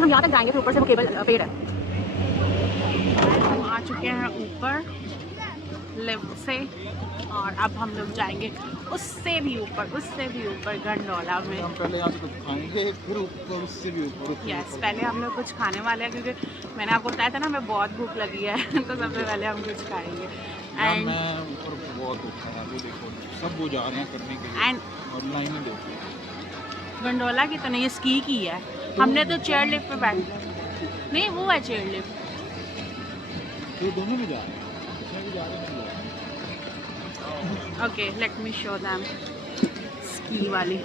नहीं, हम यहाँ तक जाएंगे, फिर ऊपर से वो केबल पेड़ है। हम आ चुके हैं ऊपर लिफ्ट से और अब हम लोग जाएंगे उससे भी ऊपर गंडोला में। हम पहले यहाँ से कुछ खाएंगे, फिर ऊपर उससे भी ऊपर। यस, पहले हम लोग कुछ खाने वाले हैं क्योंकि मैंने आपको बताया था ना मैं बहुत भूख लगी है तो सबसे पहले हम कुछ खाएंगे। एंड मैं ऊपर बहुत भूखा है, वो देखो सब वो जा रहे हैं करने के लिए। एंड और लाइन में देखो गंडोला की तो नहीं, ये स्की की है। हमने तो चेयर लिफ्ट पे बैठ लिया। नहीं, वो है चेयर लिफ्ट। तो दोनों में जा रहे हैं, इसमें भी जा रहे हैं। Okay, let me show them ski वाली।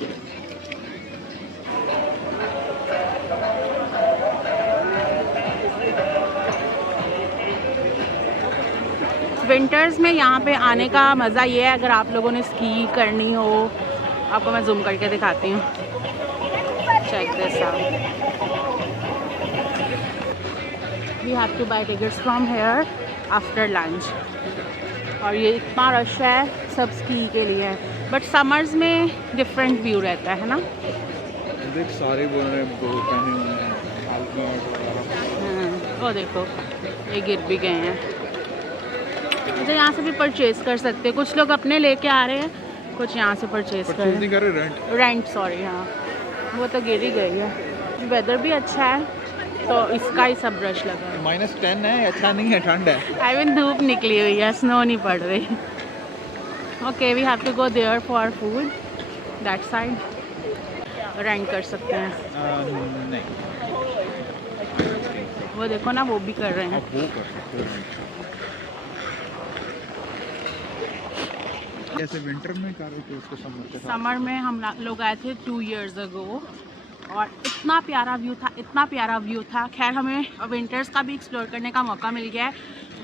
विंटर्स में यहाँ पे आने का मज़ा ये है, अगर आप लोगों ने स्की करनी हो, आपको मैं जूम करके दिखाती हूँ। Check this out. We have to buy tickets from here after lunch. और ये इतना रश है सब स्की के लिए, बट समर्स में डिफरेंट व्यू रहता है ना। देख सारे वो पहने हुए हैं हेलमेट वगैरह। वो देखो ये गिर भी गए हैं। अच्छा, यहाँ से भी परचेज कर सकते हैं, कुछ लोग अपने लेके आ रहे हैं, कुछ यहाँ से परचेज कर रहे हैं। रेंट सॉरी, हाँ वो तो गिर ही गई है। वेदर भी अच्छा है तो इसका ही सब रश लगा है। -10 है, अच्छा नहीं है, ठंड है। आई मीन धूप निकली हुई है, स्नो नहीं पड़ रही। Okay, we have to go there for food that side. Rent कर सकते हैं। नहीं, वो देखो ना, वो भी कर रहे हैं। आप वो कर सकते हो। जैसे विंटर में कर रहे थे उसको समर के साथ। समर में हम लोग आए थे 2 years ago और इतना प्यारा व्यू था। खैर हमें विंटर्स का भी एक्सप्लोर करने का मौका मिल गया है,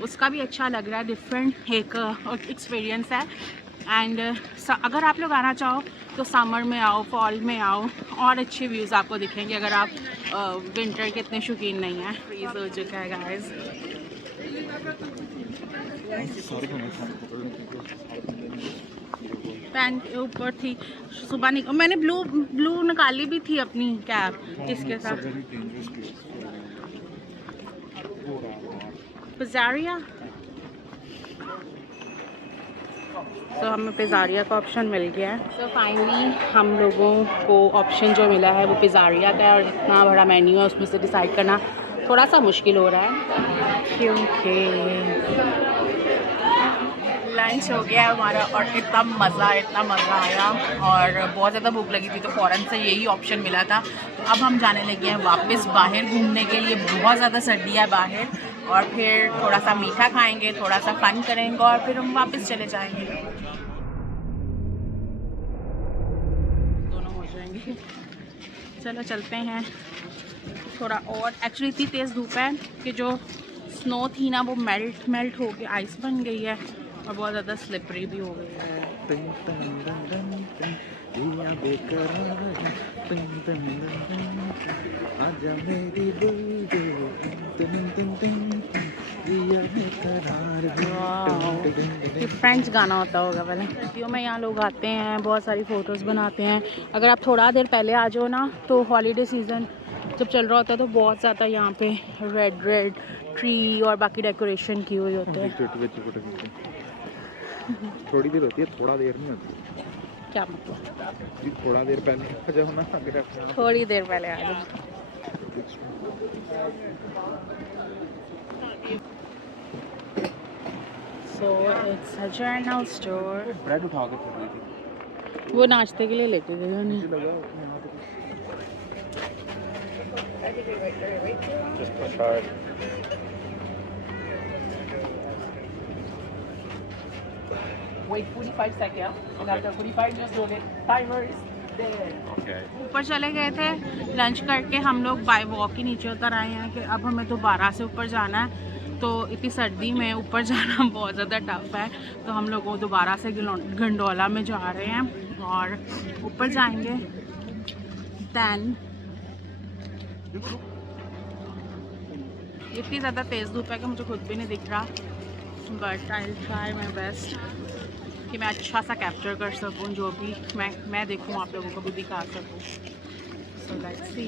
उसका भी अच्छा लग रहा है। डिफरेंट एक एक्सपीरियंस है। एंड अगर आप लोग आना चाहो तो समर में आओ, फॉल में आओ, और अच्छे व्यूज़ आपको दिखेंगे अगर आप विंटर के इतने शौकीन नहीं हैं। फ्रीज हो चुका है गाइस। पैन के ऊपर थी सुबह मैंने ब्लू निकाली भी थी अपनी कैब इसके साथ। पिज़्ज़ारिया, तो हमें पिज़्ज़ारिया का ऑप्शन मिल गया है। तो फाइनली हम लोगों को ऑप्शन जो मिला है वो पिज़्ज़ारिया का है, और इतना बड़ा मेन्यू है उसमें से डिसाइड करना थोड़ा सा मुश्किल हो रहा है क्योंकि लंच हो गया है हमारा और इतना मज़ा आया और बहुत ज़्यादा भूख लगी थी तो फ़ौरन से यही ऑप्शन मिला था। तो अब हम जाने लगे हैं वापस बाहर घूमने के लिए। बहुत ज़्यादा सर्दी है बाहर, और फिर थोड़ा सा मीठा खाएंगे, थोड़ा सा फन करेंगे और फिर हम वापस चले जाएंगे। दोनों हो जाएंगे। चलो चलते हैं। थोड़ा और एक्चुअली इतनी तेज़ धूप है कि जो स्नो थी ना वो मेल्ट हो के आइस बन गई है और बहुत ज़्यादा स्लिपरी भी हो गई है। फ्रेंड्स गाना होता होगा पहले। सर्दियों में यहाँ लोग आते हैं, बहुत सारी फ़ोटोज़ बनाते हैं। अगर आप थोड़ा देर पहले आ जाओ ना तो हॉलीडे सीज़न जब चल रहा होता है तो बहुत ज़्यादा यहाँ पे रेड ट्री और बाकी डेकोरेशन की हुई होती है। थोड़ी देर होती है, थोड़ा देर नहीं होती। क्या मतलब? थोड़ा देर पहले आ जाओ ना, थोड़ी देर पहले आ जाओ। So it's a general store. Bread उठा के फिर दी वो नाश्ते के लिए लेते थे उन्हें। Just push hard. Wait 45 seconds. And after 45 just roll it. Timer is there. Okay. ऊपर चले गए थे लंच करके, हम लोग बाय वॉक ही नीचे उतर आए हैं कि अब हमें दोबारा से ऊपर जाना है। तो इतनी सर्दी में ऊपर जाना बहुत ज़्यादा टफ है, तो हम लोग दोबारा से गंडोला में जा रहे हैं और ऊपर जाएंगे। दैन इतनी ज़्यादा तेज़ धूप है कि मुझे खुद भी नहीं दिख रहा, but I will try my best कि मैं अच्छा सा कैप्चर कर सकूं, जो भी मैं देखूं आप लोगों को भी दिखा सकूं। So let's see.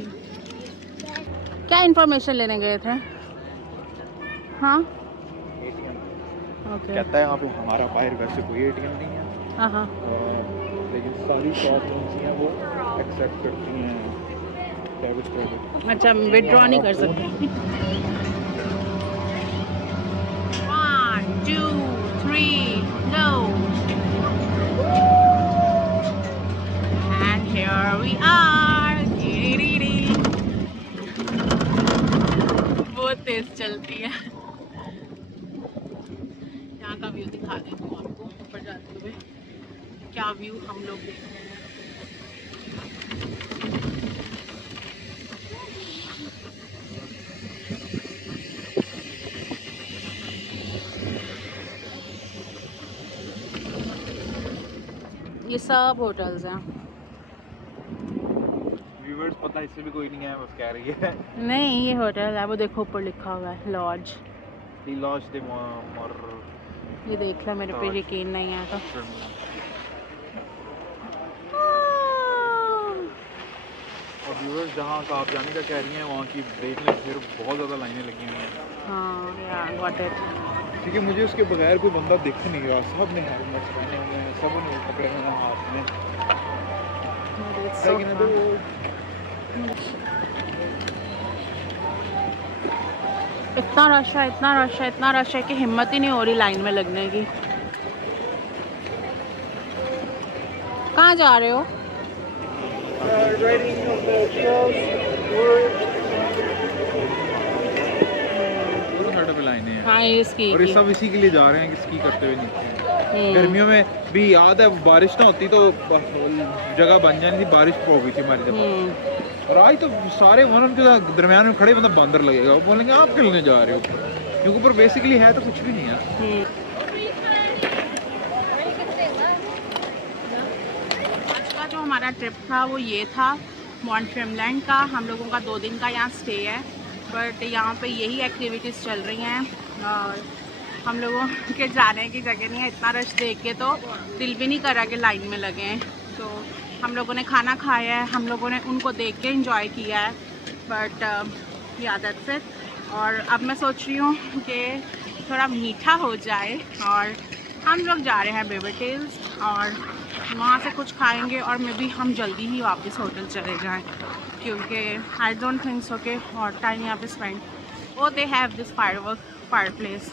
क्या इन्फॉर्मेशन लेने गए थे? हाँ एटीएम ओके। कहता है यहाँ पे हमारा बाहर वैसे कोई एटीएम नहीं है, हाँ हाँ लेकिन सारी शॉप जो हैं वो एक्सेप्ट करती हैं डेबिट क्रेडिट। अच्छा, विड्रॉ नहीं कर सकते। 1 2 3 go and here we are। बहुत तेज चलती है। यहाँ का व्यू दिखा देती हूँ आपको ऊपर जाते हुए, क्या व्यू हम लोग देख रहे हैं। ये सब होटल्स हैं। व्यूअर्स पता इससे भी कोई नहीं है, बस कह रही है। नहीं ये होटल है, वो देखो ऊपर लिखा हुआ है लॉज। दी लॉज दे मोर। ये देख लो, मेरे पे यकीन नहीं है तो। और व्यूअर्स जहाँ का आप जाने का कह रही हैं वहाँ की देख लें, फिर बहुत ज़्यादा लाइनें लगी हुई हैं। हाँ यार गॉट इट। क्योंकि मुझे उसके बगैर कोई बंदा दिख नहीं रहा, सब ने हेलमेट्स पहने हुए हैं, सब ने पकड़े हुए हैं हाथ में। So लेकिन तो इतना रश है, इतना रश है, इतना रश है कि हिम्मत ही नहीं हो रही लाइन में लगने की। कहाँ जा रहे हो? पे लाइनें हैं। हाँ ये स्की और ये की। सब इसी के लिए जा रहे हैं कि स्की करते हुए नीचे। गर्मियों में भी याद है बारिश ना होती तो जगह बन जानी थी, बारिश हो गई थी हमारी तरफ। और आज तो सारे वन उनके दरम्यान में खड़े मतलब बंदर लगेगा, वो बोलेंगे आप क्यों लेने जा रहे हो ऊपर, क्योंकि ऊपर बेसिकली है तो कुछ भी नहीं है। आज का जो हमारा ट्रिप था वो ये था मॉन्ट्रिमलैंड का। हम लोगों का 2 दिन का यहाँ स्टे है, बट यहाँ पे यही एक्टिविटीज़ चल रही हैं और हम लोगों के जाने की जगह नहीं है। इतना रश देख के तो दिल भी नहीं करा कि लाइन में लगें। तो हम लोगों ने खाना खाया है, हम लोगों ने उनको देख के एंजॉय किया है, बट या दैट्स इट। और अब मैं सोच रही हूँ कि थोड़ा मीठा हो जाए और हम लोग जा रहे हैं बेबी टेल्स और वहाँ से कुछ खाएंगे और मे बी हम जल्दी ही वापस होटल चले जाएं, क्योंकि आई डोंट थिंक सो के और टाइम यहाँ पे spend. Oh they have this fireplace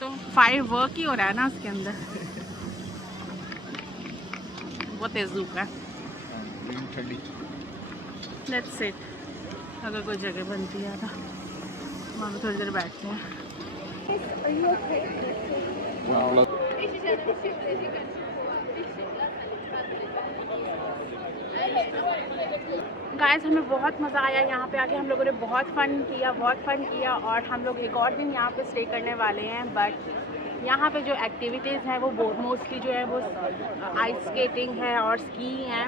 तो फायर वर्क ही हो रहा है ना उसके अंदर। बहुत तेज धूप है। लेट्स सिट, अगर कोई जगह बनती है तो वहाँ पे थोड़ी देर बैठते हैं। गाइस हमें बहुत मज़ा आया यहाँ पे आके, हम लोगों ने बहुत फ़न किया और हम लोग एक और दिन यहाँ पे स्टे करने वाले हैं। बट यहाँ पे जो एक्टिविटीज़ हैं वो मोस्टली जो है वो आइस स्केटिंग है और स्की हैं,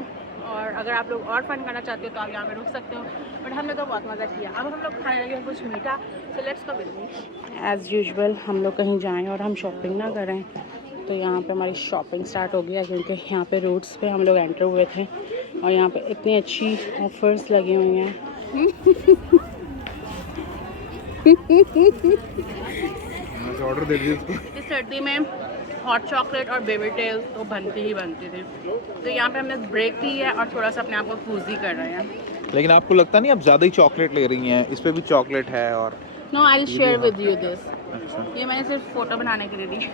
और अगर आप लोग और फ़न करना चाहते हो तो आप यहाँ पे रुक सकते हो। बट हमने तो बहुत मज़ा किया। अब हम लोग खाने लगे हैं कुछ मीठा, so let's go with me. As usual हम लोग कहीं जाएँ और हम शॉपिंग ना करें तो यहाँ पे हमारी शॉपिंग स्टार्ट हो गया, क्योंकि यहाँ पे रोड्स पे हम लोग एंटर हुए थे और यहाँ पे इतनी अच्छी ऑफर्स लगी हुई हैं। ऑर्डर दे दीजिए। इस सर्दी में हॉट चॉकलेट और बेबी टेल्स तो बनती ही बनती थी, तो यहाँ पे हमने ब्रेक ली है और थोड़ा सा अपने आप को कूजी कर रहे हैं। लेकिन आपको लगता नहीं आप ज़्यादा ही चॉकलेट ले रही हैं? इस पे भी चॉकलेट है। और no I will share with you this. अच्छा, ये मैंने सिर्फ फ़ोटो बनाने के लिए दी।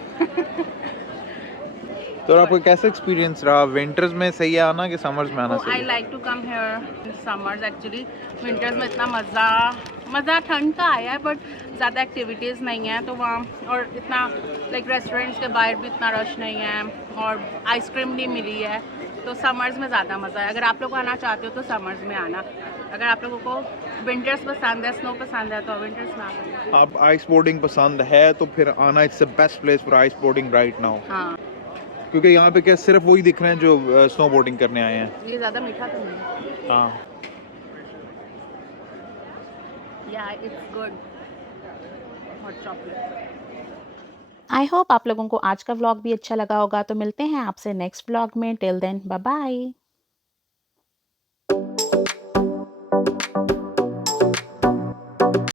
तो आपको कैसा एक्सपीरियंस रहा? विंटर्स में सही है आना कि समर्स में आना आई सही है? Like to come here in summers actually. Winters में इतना मज़ा ठंड का आया है, बट ज़्यादा एक्टिविटीज़ नहीं है तो वहाँ, और इतना लाइक रेस्टोरेंट्स के बाहर भी इतना रश नहीं है और आइसक्रीम नहीं मिली है, तो समर्स में ज़्यादा मज़ा है। अगर आप लोग आना चाहते हो तो समर्स में आना, अगर आप लोगों को विंटर्स पसंद है, स्नो पसंद है तो विंटर्स में आना। आप आइस बोर्डिंग पसंद है तो फिर आना, it's the best place for ice boarding right now. हाँ, क्योंकि यहाँ पे क्या सिर्फ वही दिख रहे हैं जो स्नो बोर्डिंग करने आए हैं। ये ज़्यादा मीठा तो नहीं है। हाँ, या it's good hot chocolate. I hope आप लोगों को आज का व्लॉग भी अच्छा लगा होगा। तो मिलते हैं आपसे नेक्स्ट व्लॉग में। Till then bye bye.